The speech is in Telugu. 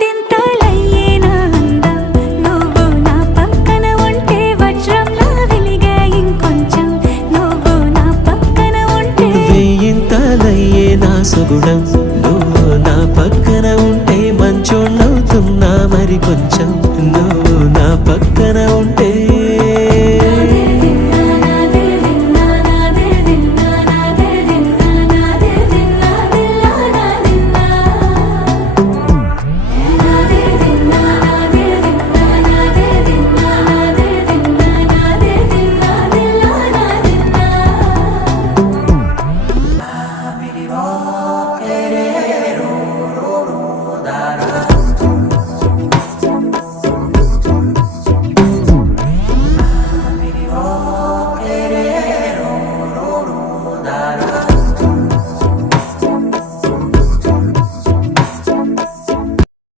వందింతలయ్యేనా అందం నువ్వు నా పక్కన ఉంటే వజ్రంలా వెలిగే ఇంకొంచెం నువ్వు నా పక్కన ఉంటే వేయింతలయ్యేనా సుగుణం